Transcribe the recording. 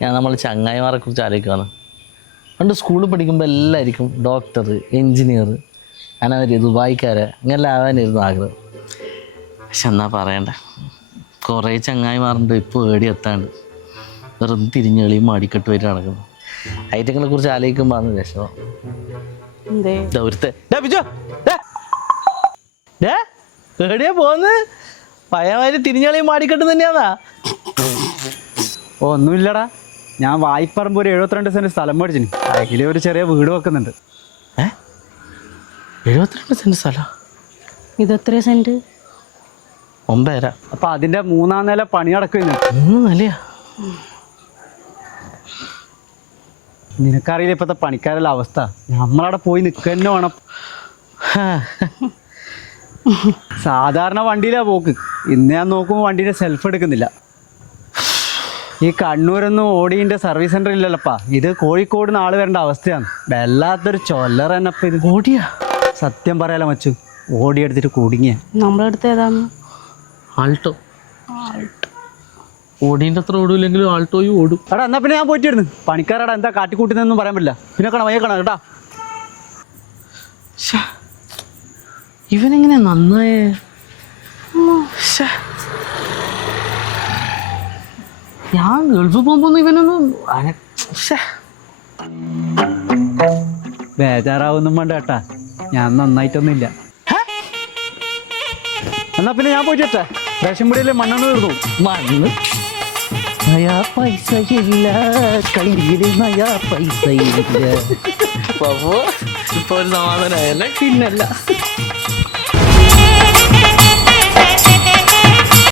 ഞാൻ നമ്മൾ ചങ്ങായിമാരെ കുറിച്ച് ആലോചിക്കുകയാണ് പണ്ട് സ്കൂളിൽ പഠിക്കുമ്പോൾ എല്ലാവർക്കും ഡോക്ടർ എൻജിനീയർ ഒരു ദുബായിക്കാരെ ഇങ്ങനെ ആവാനായിരുന്നു ആഗ്രഹം. പക്ഷെ എന്നാ പറയണ്ട? കുറേ ചങ്ങായിമാരുണ്ട് ഇപ്പോൾ ഏടി എത്താണ്ട്. വെറും തിരിഞ്ഞെളിയും മാടിക്കെട്ട് വരെ നടക്കുന്നു. ഐറ്റങ്ങളെ കുറിച്ച് ആലോചിക്കുമ്പോൾ ആണ് വിഷമം. ദൗരത്തെ എവിടെയാ പോന്ന് പയ്യമാര് തിരിഞ്ഞളിയും മാടിക്കെട്ട് തന്നെയാന്നാ. ഓ ഒന്നുമില്ലടാ. ഞാൻ വായ്പറമ്പ് ഒരു എഴുപത്തിരണ്ട് സെന്റ് സ്ഥലം മേടിച്ചിന്. അതിൽ ഒരു ചെറിയ വീട് വെക്കുന്നുണ്ട്. എഴുപത്തിരണ്ട് സെന്റ് സ്ഥലം? ഇത് എത്ര സെന്റ്? ഒമ്പതര. അപ്പൊ അതിന്റെ മൂന്നാം നില പണി നടക്കുന്നു മൂന്ന് നിലയാ? നിനക്കറിയില്ല ഇപ്പത്തെ പണിക്കാരുടെ അവസ്ഥ? നമ്മളവിടെ പോയി നിൽക്കുക തന്നെ വേണം സാധാരണ വണ്ടിയിലാ പോക്ക്. ഇന്ന് ഞാൻ നോക്കുമ്പോൾ വണ്ടിയുടെ സെൽഫ് എടുക്കുന്നില്ല. ഈ കണ്ണൂരൊന്നും ഓടിന്റെ സർവീസ് സെന്റർ ഇല്ലല്ലപ്പാ. ഇത് കോഴിക്കോട് നാൾ വരേണ്ട അവസ്ഥയാണ്. വല്ലാത്തൊരു ചൊല്ലറ ഇത്. ഓടിയാ? സത്യം പറയാലോ മച്ചു ഓടി എടുത്തിട്ട് കുടുങ്ങിയ. നമ്മളെടുത്ത് ഏതാണ്? ആൾട്ടോ. ഓടീന്റെ അത്ര ഓടില്ലെങ്കിലും ആൾട്ടോയും ഓടും. എടാ എന്നാ പിന്നെ ഞാൻ പോയിട്ടിരുന്നു. പണിക്കാരടാ എന്താ കാട്ടിക്കൂട്ടുന്നൊന്നും പറയാൻ പറ്റില്ല. പിന്നെ കാണാം വയ്യ കാണാം കേട്ടാ. ഇവനെങ്ങനെ നന്നായേ? ശ്ശെ. ഞാൻ ഗൾഫ് പോകുമ്പോൾ ഇവനൊന്നും. ബേജാറാവൊന്നും വേണ്ട കേട്ടാ ഞാൻ നന്നായിട്ടൊന്നുമില്ല. എന്നാ പിന്നെ ഞാൻ പോയിട്ടെ റേഷൻ പിടിയിലെ മണ്ണെണ്ണ തീർന്നു. മണ്ണ്? നയാ പൈസ ഇല്ല. കയ്യിൽ നയാ പൈസ ഇല്ല. ഇപ്പൊ ഒരു സമാധാനമായല്ലേ പിന്നല്ല.